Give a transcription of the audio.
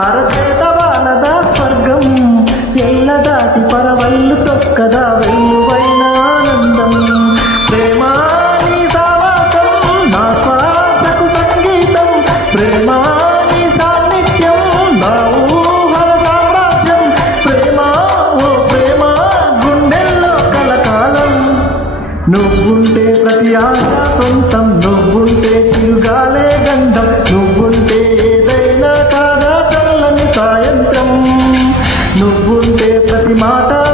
చాలదా స్వర్గం ఎల్ల దాటి పరవళ్ళు తొక్కదా వెల్లువైన ఆనందం. ప్రేమాని సావాసం నా శ్వాసకు సంగీతం. ప్రేమా సాన్నిధ్యం నా ఊహల సామ్రాజ్యం. ప్రేమ ఓ ప్రేమ గుండెల్లో కలకాలం. నువ్వుంటే ప్రతి ఆశ సొంతం माता